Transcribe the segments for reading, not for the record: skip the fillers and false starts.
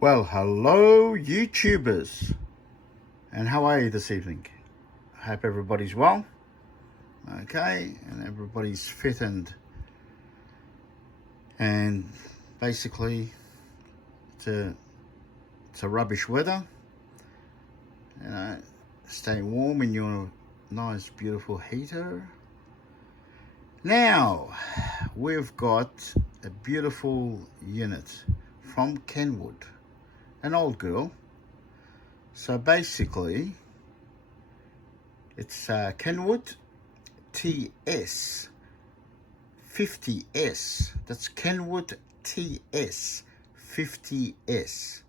Well, hello YouTubers, and how are you this evening? I hope everybody's well, okay, and everybody's fit and basically it's a rubbish weather, you know, stay warm in your nice beautiful heater. Now, we've got a beautiful unit from Kenwood, an old girl. So basically, it's Kenwood TS-50S. That's Kenwood TS-50S.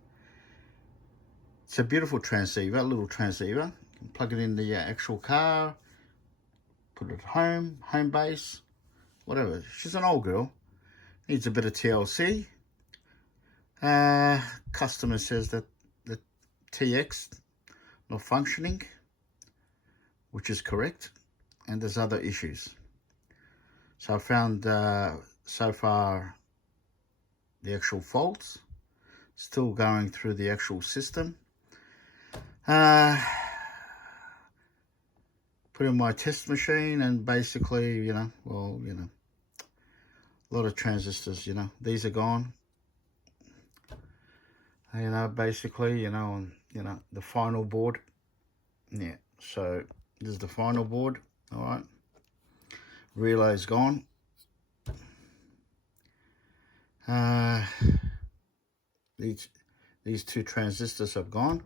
It's a beautiful transceiver, little transceiver. You can plug it in the actual car, put it at home base, whatever. She's an old girl. Needs a bit of TLC. Customer says that the TX not functioning, which is correct, and there's other issues. So I found so far the actual faults still going through the actual system. Put in my test machine, and basically, a lot of transistors, these are gone. Basically, on the final board. Yeah, so this is the final board. All right, relay's gone. These two transistors have gone,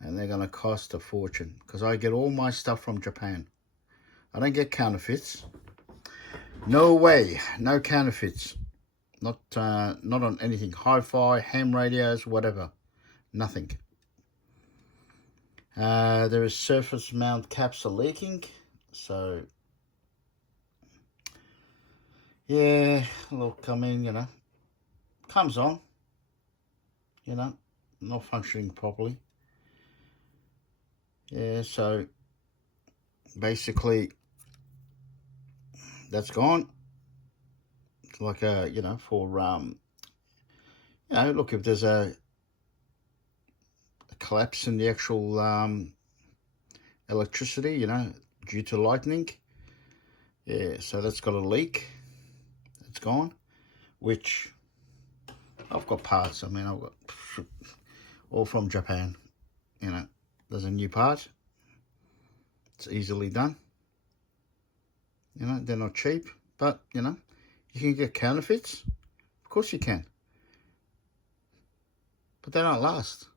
and they're going to cost a fortune because I get all my stuff from Japan. I don't get counterfeits. No way, no counterfeits. Not on anything. Hi-fi, ham radios, whatever. Nothing. There is surface mount caps are leaking, so yeah. Look, I mean, comes on. Not functioning properly. Yeah, so basically that's gone. It's like for look, if there's a collapse in the actual electricity, due to lightning, yeah, so that's got a leak. It's gone, which I've got parts. I mean, I've got all from Japan. There's a new part. It's easily done. They're not cheap, but you can get counterfeits. Of course you can, but they don't last.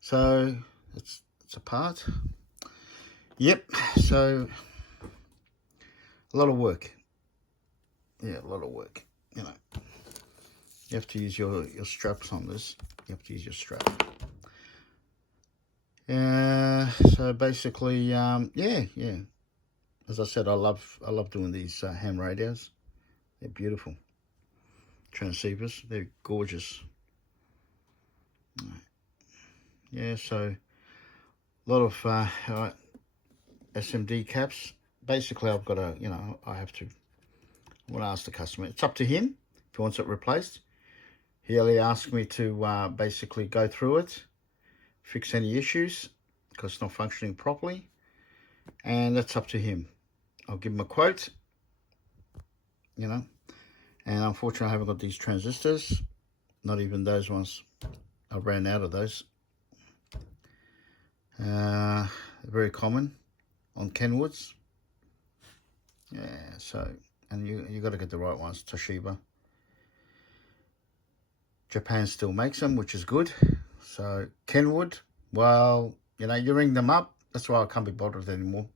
So it's a part. Yep. So a lot of work. Yeah, a lot of work. You have to use your straps on this. You have to use your strap. So basically, yeah. As I said, I love doing these ham radios. They're beautiful transceivers. They're gorgeous. Yeah, so a lot of SMD caps. Basically, I've got to, I want to ask the customer. It's up to him if he wants it replaced. He only asked me to basically go through it, fix any issues because it's not functioning properly, and that's up to him. I'll give him a quote, and unfortunately I haven't got these transistors, not even those ones. I ran out of those. Very common on Kenwoods. Yeah, so, and you got to get the right ones. Toshiba. Japan still makes them, which is good. So Kenwood, well, you ring them up. That's why I can't be bothered anymore.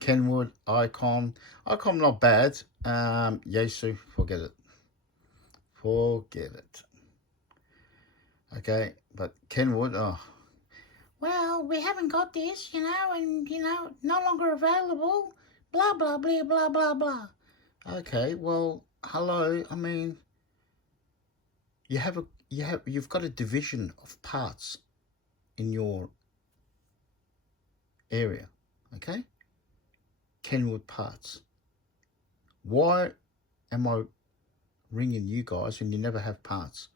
Kenwood, Icom not bad. Yaesu, forget it. Okay, but Kenwood, oh. Well, we haven't got this, and, no longer available. Blah, blah, blah, blah, blah, blah. Okay, well, hello, I mean, you've got a division of parts in your area, okay? Kenwood parts. Why am I ringing you guys and you never have parts?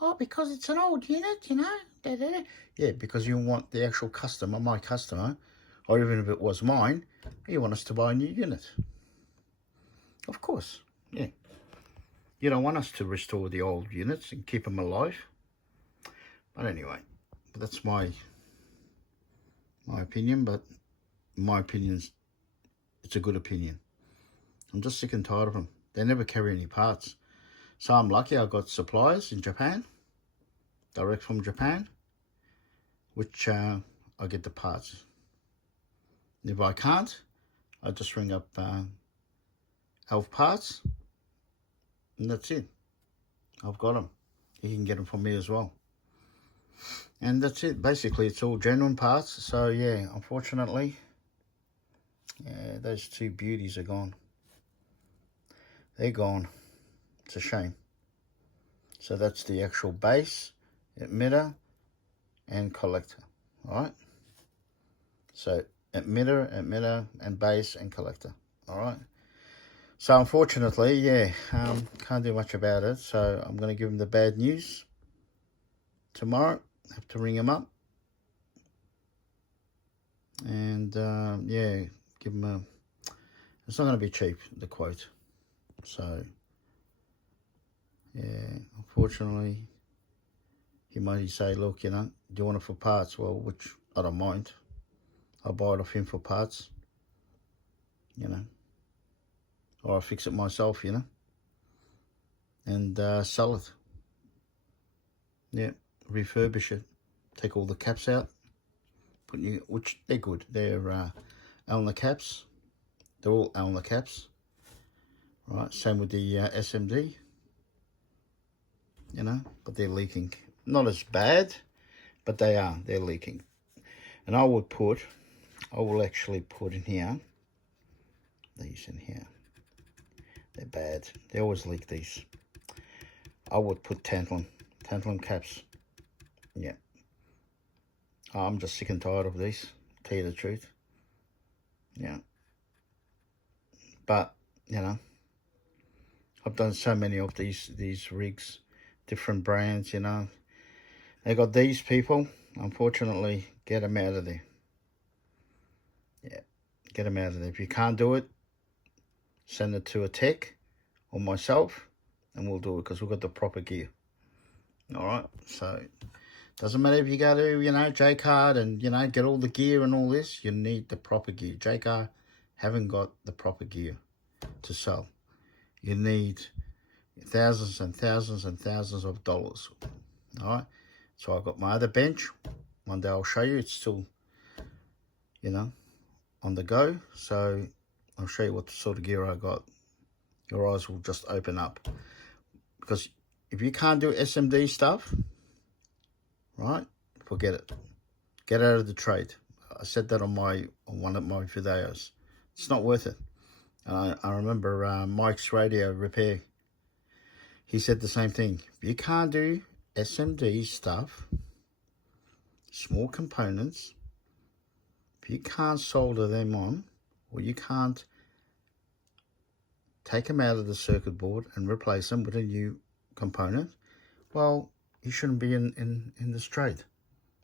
Oh, because it's an old unit, you know. Da, da, da. Yeah, because you want the actual customer, my customer, or even if it was mine, you want us to buy a new unit. Of course, yeah. You don't want us to restore the old units and keep them alive. But anyway, that's my opinion, but in my opinion, it's a good opinion. I'm just sick and tired of them. They never carry any parts. So I'm lucky I got suppliers in Japan, direct from Japan, which I get the parts. If I can't, I just ring up Elf Parts, and that's it. I've got them. You can get them from me as well. And that's it. Basically, it's all genuine parts. So yeah, unfortunately, yeah, those two beauties are gone. They're gone. It's a shame. So that's the actual base, emitter, and collector. All right. So emitter, and base and collector. All right. So unfortunately, yeah, can't do much about it. So I'm going to give him the bad news tomorrow. Have to ring him up. And yeah, give him a... It's not going to be cheap, the quote. So yeah, unfortunately, he might say, look, you know, do you want it for parts? Well, which I don't mind. I'll buy it off him for parts, you know. Or I'll fix it myself, you know. And sell it. Yeah, refurbish it. Take all the caps out. Put new, which they're good. They're Allen caps. They're all Allen caps. Right, same with the SMD. You know, but they're leaking. Not as bad, but they are. They're leaking. And I will actually put in here, these in here. They're bad. They always leak these. I would put tantalum caps. Yeah. I'm just sick and tired of these, to tell you the truth. Yeah. But, you know, I've done so many of these rigs, different brands, you know. They got these people, unfortunately, get them out of there. Yeah, get them out of there. If you can't do it, send it to a tech or myself, and we'll do it because we've got the proper gear. All right, so doesn't matter if you go to, you know, J-Card and, you know, get all the gear and all this. You need the proper gear. J-Card haven't got the proper gear to sell. You need thousands and thousands and thousands of dollars. All right, so I've got my other bench. One day I'll show you. It's still, you know, on the go. So I'll show you what sort of gear I got. Your eyes will just open up. Because if you can't do SMD stuff, right, forget it. Get out of the trade. I said that on one of my videos. It's not worth it. And I remember Mike's Radio Repair. He said the same thing. If you can't do SMD stuff, small components, if you can't solder them on, or you can't take them out of the circuit board and replace them with a new component, well, you shouldn't be in this trade.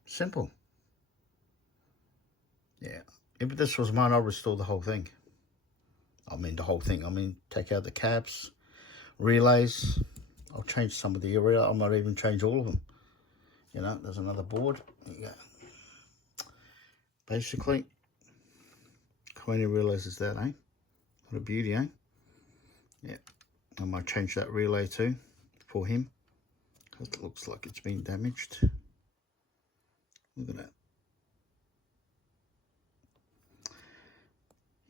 Simple. Yeah. If this was mine, I'd restore the whole thing. I mean, the whole thing. I mean, take out the caps, relays. I'll change some of the relay. I might even change all of them. You know, there's another board. There you go. Basically, how many relays is that, eh? What a beauty, eh? Yeah. I might change that relay too for him. It looks like it's been damaged. Look at that.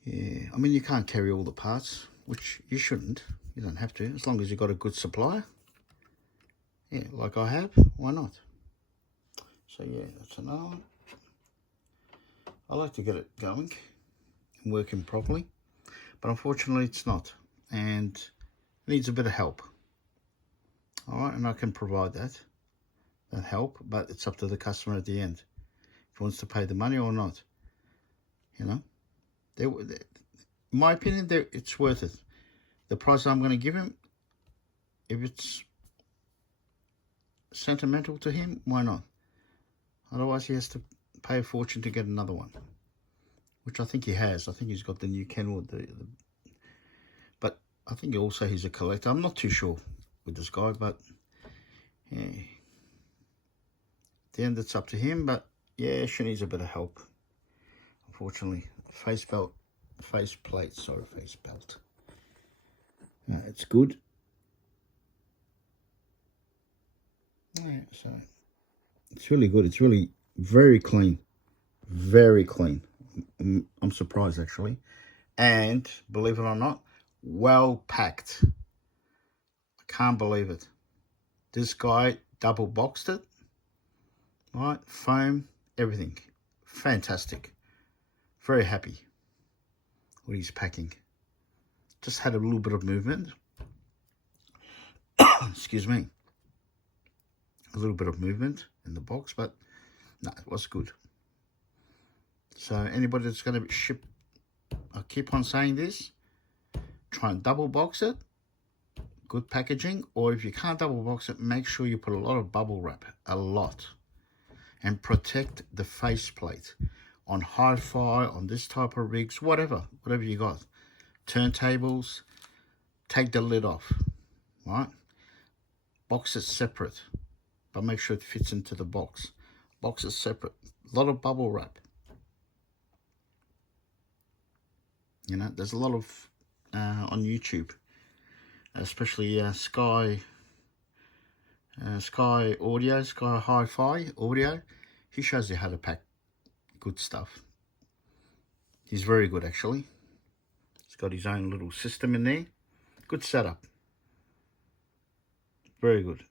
Yeah, I mean, you can't carry all the parts, which you shouldn't. You don't have to, as long as you've got a good supplier. Yeah, like I have, why not? So yeah, that's another one. I like to get it going and working properly, but unfortunately it's not, and it needs a bit of help. All right, and I can provide that help, but it's up to the customer at the end if he wants to pay the money or not. You know, in my opinion, it's worth it. The price I'm going to give him, if it's sentimental to him, why not? Otherwise he has to pay a fortune to get another one, which I think he has. I think he's got the new Kenwood, but I think also he's a collector. I'm not too sure with this guy, but yeah, at the end it's up to him. But yeah, she needs a bit of help, unfortunately. Face belt, face plate, sorry, face belt. No, it's good. Yeah, so it's really good. It's really very clean, very clean. I'm surprised actually, and believe it or not, well packed. I can't believe it. This guy double boxed it, right? Foam, everything, fantastic. Very happy with his packing. Just had a little bit of movement. Excuse me. A little bit of movement in the box, but no, it was good. So anybody that's going to ship, I keep on saying this, try and double box it, good packaging, or if you can't double box it, make sure you put a lot of bubble wrap, a lot, and protect the faceplate on hi-fi, on this type of rigs, whatever you got, turntables. Take the lid off, right? Box it separate, but make sure it fits into the box. Box is separate. A lot of bubble wrap. You know, there's a lot of on YouTube, especially Sky Audio, Sky Hi-Fi Audio. He shows you how to pack good stuff. He's very good actually. He's got his own little system in there. Good setup. Very good.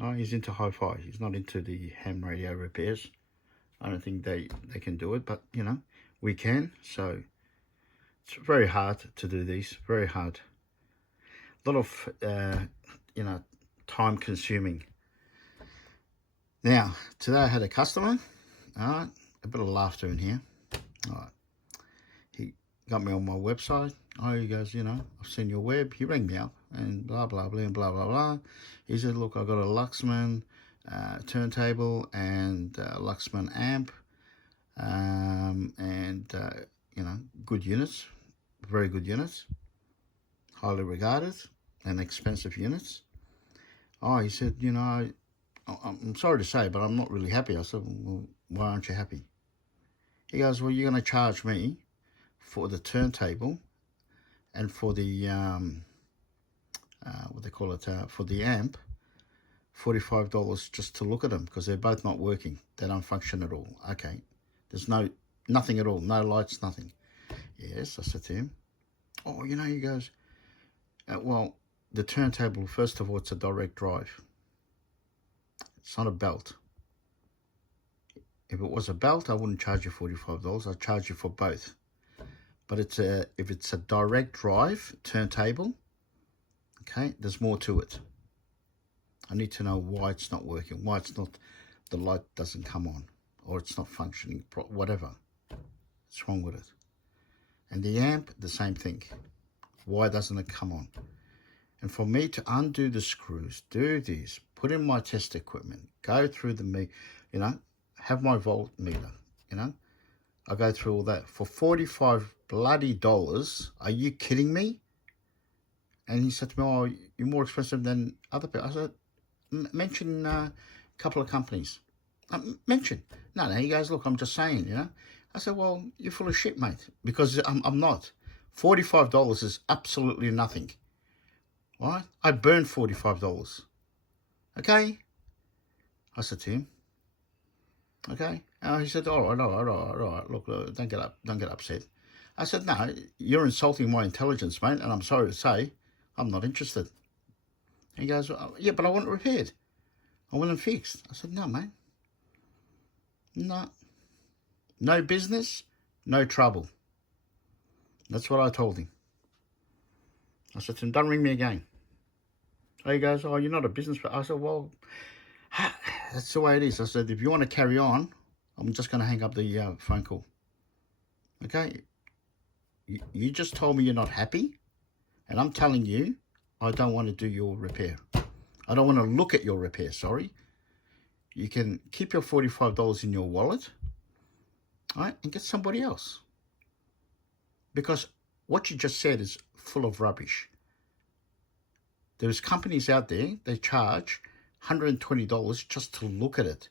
Oh, he's into hi-fi. He's not into the ham radio repairs. I don't think they can do it, but you know, we can. So it's very hard to do these. Very hard. A lot of you know, time consuming. Now today I had a customer. All right, a bit of laughter in here. All right, he got me on my website. Oh, he goes, you know, I've seen your web. He rang me up and blah blah blah and blah blah blah. He said, look, I got a Luxman turntable and Luxman amp, and you know, good units, very good units, highly regarded and expensive units. Oh, he said, you know, I'm sorry to say, but I'm not really happy. I said, well, why aren't you happy? He goes, well, you're going to charge me for the turntable and for the what they call it, for the amp, $45 just to look at them because they're both not working. They don't function at all. Okay, there's nothing at all, no lights, nothing. Yes, I said to him, oh, you know, he goes, well, the turntable, first of all, it's a direct drive. It's not a belt. If it was a belt, I wouldn't charge you $45. I'd charge you for both. But if it's a direct drive turntable, okay, there's more to it. I need to know why it's not working, why it's not, the light doesn't come on, or it's not functioning, whatever. What's wrong with it? And the amp, the same thing. Why doesn't it come on? And for me to undo the screws, do this, put in my test equipment, go through the, you know, have my voltmeter, you know, I go through all that for $45 bloody. Are you kidding me? And he said to me, oh, you're more expensive than other people. I said, mention a couple of companies. Mention. No, he goes, look, I'm just saying, you know. I said, well, you're full of shit, mate, because I'm not. $45 is absolutely nothing. Right? I burned $45. Okay? I said to him, okay? He said, all right. Look, don't get upset. I said, no, you're insulting my intelligence, mate, and I'm sorry to say, I'm not interested. He goes, well, yeah, but I want it repaired. I want it fixed. I said, no, mate. No. No business, no trouble. That's what I told him. I said to him, don't ring me again. He goes, oh, you're not a business person. I said, well, that's the way it is. I said, if you want to carry on, I'm just going to hang up the phone call. Okay? You just told me you're not happy, and I'm telling you, I don't want to do your repair. I don't want to look at your repair, sorry. You can keep your $45 in your wallet, all right, and get somebody else. Because what you just said is full of rubbish. There's companies out there, they charge $120 just to look at it.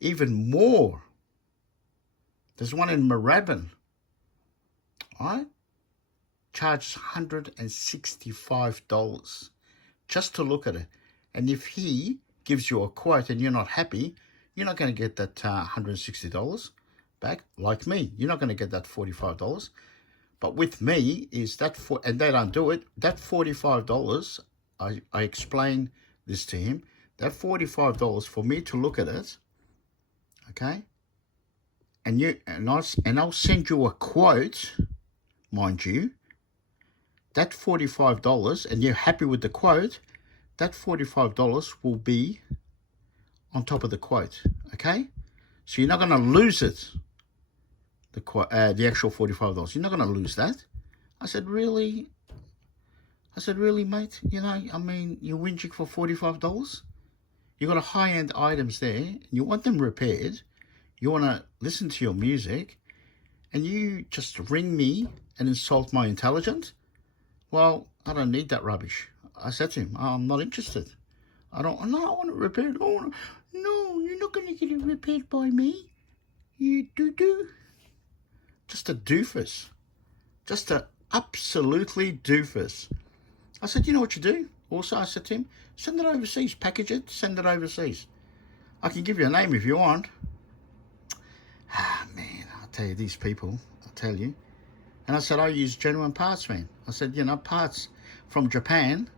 Even more. There's one in Moorabbin, all right? Charges $165 just to look at it. And if he gives you a quote and you're not happy, you're not going to get that $160 back. Like me, you're not going to get that $45. But with me is that and they don't do it. That $45, I explain this to him. That $45 for me to look at it, okay? And I'll send you a quote, mind you. That $45, and you're happy with the quote, that $45 will be on top of the quote, okay? So you're not going to lose it, the actual $45. You're not going to lose that. I said, really? I said, really, mate? You know, I mean, you're whinging for $45? You got a high-end items there, and you want them repaired. You want to listen to your music, and you just ring me and insult my intelligence? Well, I don't need that rubbish. I said to him, I'm not interested. I want it repaired. No, you're not going to get it repaired by me. You do. Just a doofus. Just a absolutely doofus. I said, you know what you do? Also, I said to him, send it overseas. Package it, send it overseas. I can give you a name if you want. Man, I'll tell you, these people, I'll tell you. And I said, I use genuine parts, man. I said, you know, parts from Japan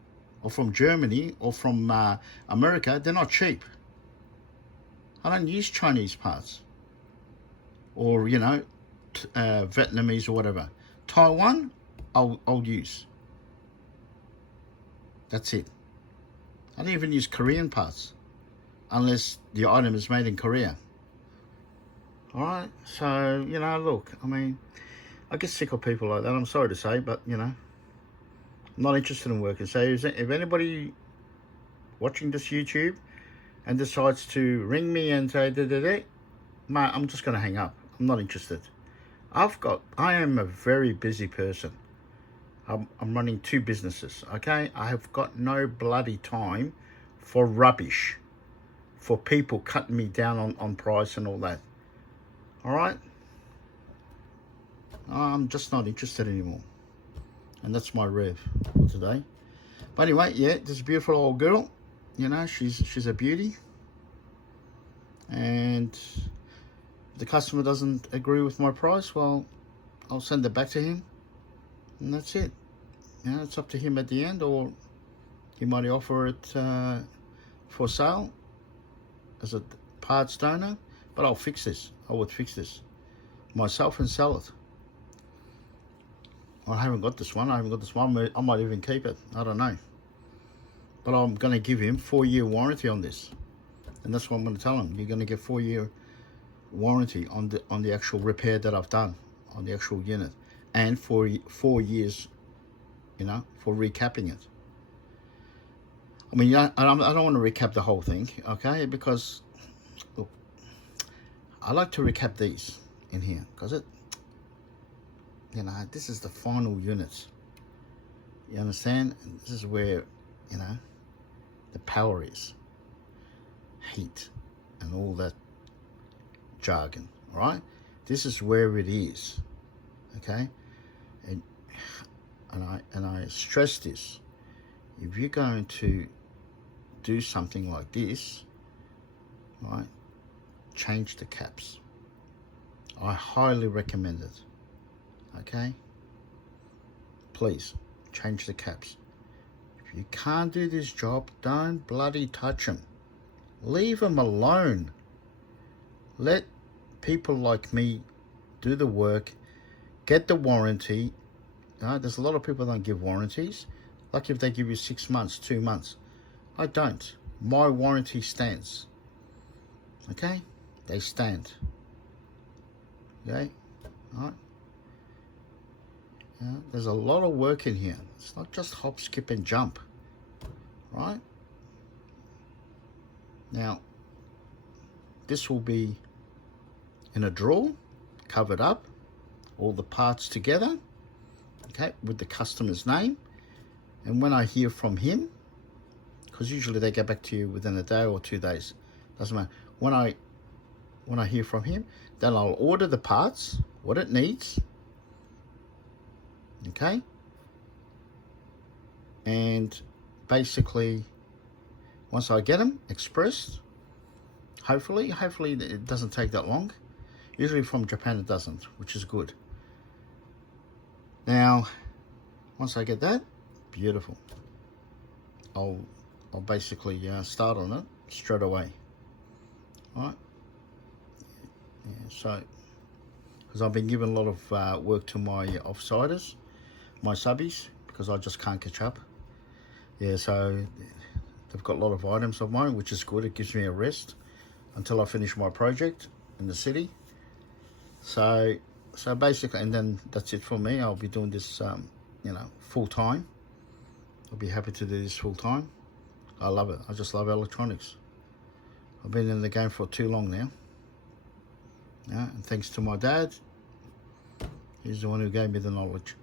or from Germany or from America, they're not cheap. I don't use Chinese parts or, you know, Vietnamese or whatever. Taiwan, I'll use. That's it. I don't even use Korean parts unless the item is made in Korea. All right, so, you know, look, I mean, I get sick of people like that. I'm sorry to say, but, you know, I'm not interested in working. So if anybody watching this YouTube and decides to ring me and say, mate, I'm just going to hang up. I'm not interested. I am a very busy person. I'm running 2 businesses, okay? I have got no bloody time for rubbish, for people cutting me down on price and all that. All right? I'm just not interested anymore. And that's my rev for today. But anyway, yeah, this beautiful old girl, you know, she's a beauty. And if the customer doesn't agree with my price, well, I'll send it back to him. And that's it. You know, it's up to him at the end, or he might offer it for sale as a parts donor. But I'll fix this. I would fix this myself and sell it. I haven't got this one. I might even keep it. I don't know. But I'm going to give him 4-year warranty on this. And that's what I'm going to tell him. You're going to get 4-year warranty on the actual repair that I've done on the actual unit. And 4 years, you know, for recapping it. I mean, I don't want to recap the whole thing, okay? Because, look, I like to recap these in here. Because it, you know, this is the final unit. You understand? And this is where, you know, the power is. Heat and all that jargon, all right? This is where it is, okay? And I stress this. If you're going to do something like this, right, change the caps. I highly recommend it, okay? Please, change the caps. If you can't do this job, don't bloody touch them. Leave them alone. Let people like me do the work, get the warranty. There's a lot of people that don't give warranties. Like if they give you 6 months, 2 months. I don't. My warranty stands. Okay? They stand. Okay? All right? Yeah, there's a lot of work in here. It's not just hop, skip, and jump. Right? Now, this will be in a drawer, covered up, all the parts together, okay, with the customer's name. And when I hear from him, because usually they get back to you within a day or 2 days, doesn't matter. When I hear from him, then I'll order the parts, what it needs, okay, and basically once I get them expressed, hopefully it doesn't take that long. Usually from Japan it doesn't, which is good. Now once I get that, beautiful, I'll basically start on it straight away. All right. Yeah, so because I've been giving a lot of work to my offsiders, my subbies, because I just can't catch up. Yeah, so they've got a lot of items of mine, which is good. It gives me a rest until I finish my project in the city. So basically, and then that's it for me. I'll be doing this, you know, full time. I'll be happy to do this full time. I love it. I just love electronics. I've been in the game for too long now. Yeah, and thanks to my dad, he's the one who gave me the knowledge.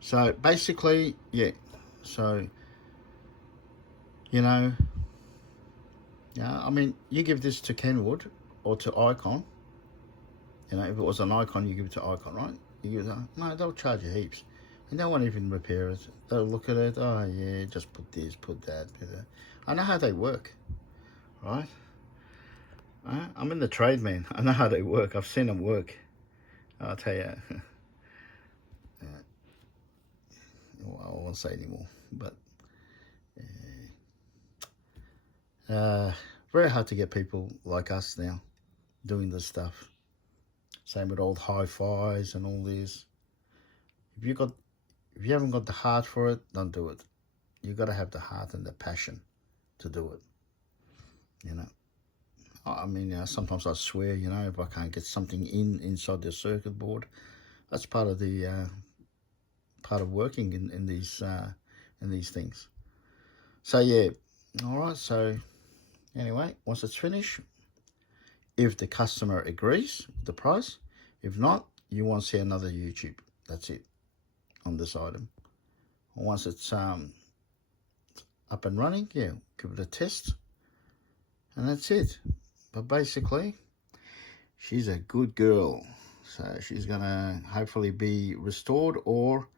So basically, yeah, so, you know, yeah, I mean, you give this to Kenwood or to Icon, you know, if it was an Icon, you give it to Icon, right? You give it, no, they'll charge you heaps. And they won't even repair it. They'll look at it, oh yeah, just put this, put that, put that. I know how they work, right? I'm in the trade, man. I know how they work. I've seen them work. I'll tell you. Well, I won't say anymore, but very hard to get people like us now doing this stuff. Same with old hi-fis and all this. If you haven't got the heart for it, don't do it. You got to have the heart and the passion to do it. You know. I mean, sometimes I swear, you know, if I can't get something inside the circuit board, that's part of the part of working in these things. So yeah, all right. So anyway, once it's finished, if the customer agrees with the price, if not, you won't see another YouTube. That's it on this item. Once it's up and running, yeah, give it a test, and that's it. But basically, she's a good girl. So she's gonna hopefully be restored, or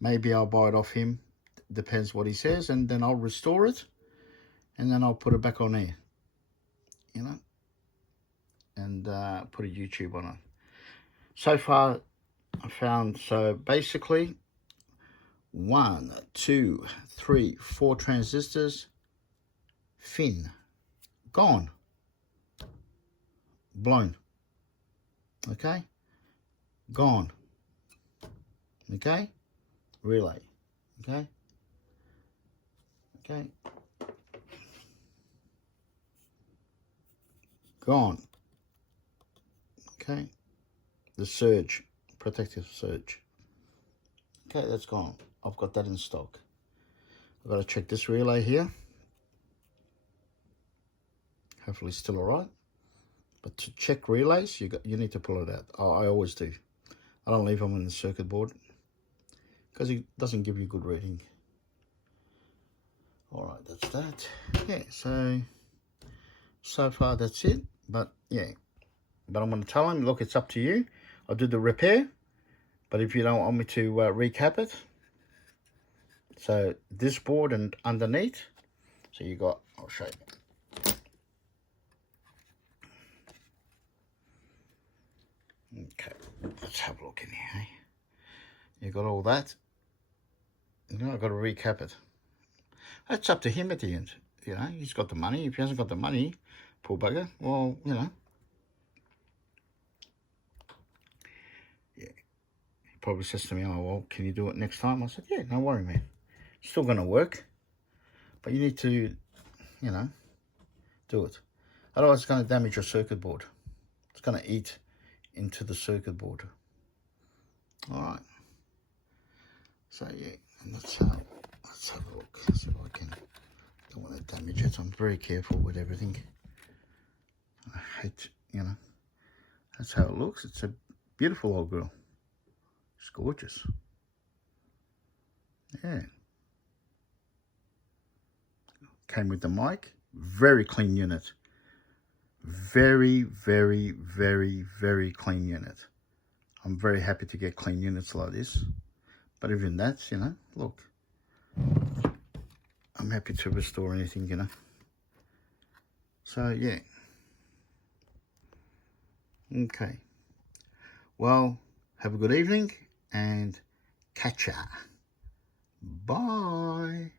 maybe I'll buy it off him. Depends what he says, and then I'll restore it, and then I'll put it back on air, you know, and put a YouTube on it. So far, I found, so basically, 1, 2, 3, 4 transistors, fin, gone, blown, okay, gone, okay, relay, okay, gone, okay, the surge, protective surge, okay, that's gone. I've got that in stock. I've got to check this relay here. Hopefully it's still all right. But to check relays, you need to pull it out. I always do. I don't leave them on the circuit board because it doesn't give you good reading. All right, that's that. Yeah, so far that's it. But yeah, but I'm going to tell him, look, it's up to you. I'll do the repair, but if you don't want me to recap it, so this board and underneath, so you got, I'll show you. Okay, let's have a look in here. Eh? You got all that. You know, I've got to recap it. That's up to him at the end. You know, he's got the money. If he hasn't got the money, poor bugger, well, you know. Yeah. He probably says to me, oh, well, can you do it next time? I said, yeah, no worry, man. It's still going to work. But you need to, you know, do it. Otherwise, it's going to damage your circuit board. It's going to eat into the circuit board. All right. So, yeah, and let's have a look. See if I can Don't want to damage it. I'm very careful with everything. I hate, you know, that's how it looks. It's a beautiful old grill. It's gorgeous. Yeah. Came with the mic. Very clean unit. Very, very, very, very clean unit. I'm very happy to get clean units like this. But even that, you know, look. I'm happy to restore anything, you know. So, yeah. Okay. Well, have a good evening and catch ya. Bye.